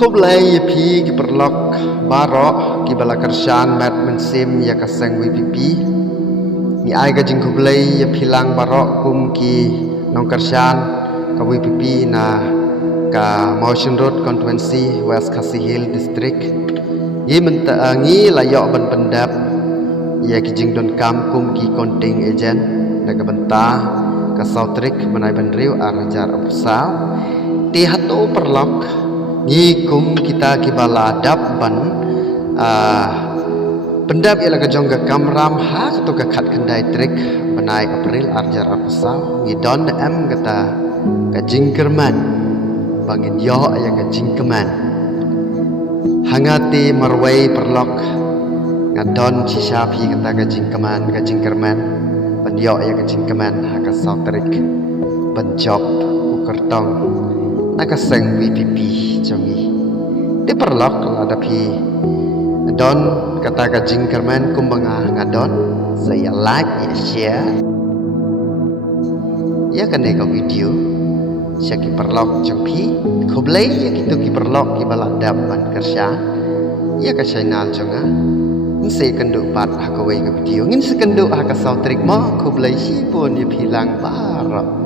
Khub lay pi ki perlok baro ki bala kersan mat mensim ya kaseng wipipi mi ai ka jing khub lay ya pilang baro kum ki nong kersan ka wipipi na ka Motion Road Constituency West Khasi Hill District yi menta ngi layok ban pendap ya ki jing don kam kum ki konting agent na ka benta ka sautrik manai ban riu arajar apusau ti hatu perlok ni kum kita kibala dap ban pendap ialah kejong ke kamram ha atau ke khat kendai trik benai April arjar apasau ni don em kata ke jingkerman bangin yo ya ke jingkeman hangati marwai perlok ngadon cisapi kata ke jingkerman penyo ya ke jingkeman ha ke sautrik penjob ukertong nakaseng VPP jongi di perlok ada pi don kata ka jingkerman kumbanga ngadon saya like ya share ya kan ka video syaki perlok jengpi khoblai ya kitu ki perlok ki balak dapan kersya ya ka channel jonga nse kenduk pat ha ka wei ka video ngin sekenduk ha ka sautrik mo khoblai si pun ya pilang barok